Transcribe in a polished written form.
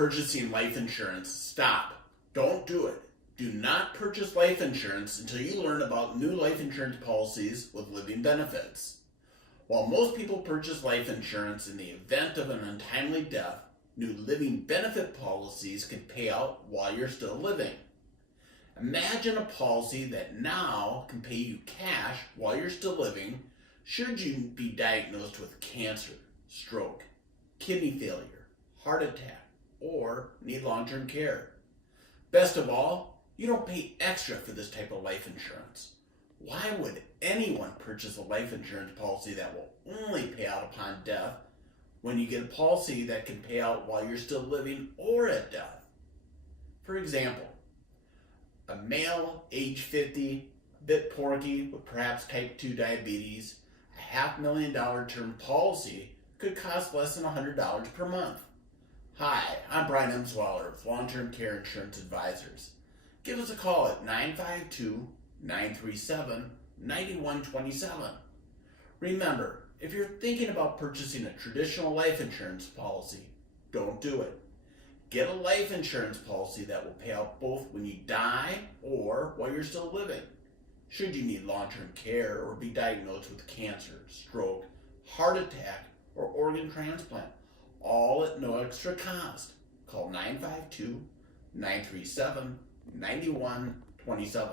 purchasing life insurance, stop. Don't do it. Do not purchase life insurance until you learn about new life insurance policies with living benefits. While most people purchase life insurance in the event of an untimely death, new living benefit policies can pay out while you're still living. Imagine a policy that now can pay you cash while you're still living should you be diagnosed with cancer, stroke, kidney failure, heart attack, or need long-term care. Best of all, you don't pay extra for this type of life insurance. Why would anyone purchase a life insurance policy that will only pay out upon death when you get a policy that can pay out while you're still living or at death? For example, a male, age 50, a bit porky with perhaps type 2 diabetes, a $500,000 term policy could cost less than $100 per month. Hi, I'm Brian Emswaller with Long-Term Care Insurance Advisors. Give us a call at 952-937-9127. Remember, if you're thinking about purchasing a traditional life insurance policy, don't do it. Get a life insurance policy that will pay out both when you die or while you're still living. Should you need long-term care or be diagnosed with cancer, stroke, heart attack, or organ transplant, all at no extra cost. Call 952-937-9127.